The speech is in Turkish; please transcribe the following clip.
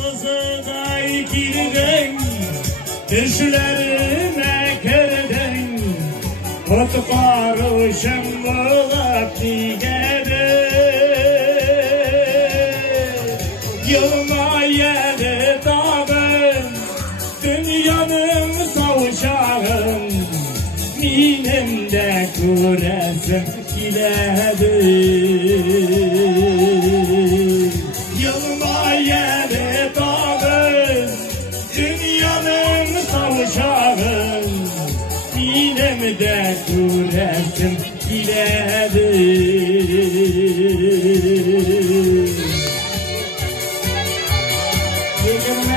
Kızıday girdin, düşlerime girdin, kutkarışım bulup digeri. Yılma yedi dağın, dünyanın savuşağın, benim de göresim giledi. Yılma yedi dağın, dünyanın savuşağın, benim de göresim giledi. Yılma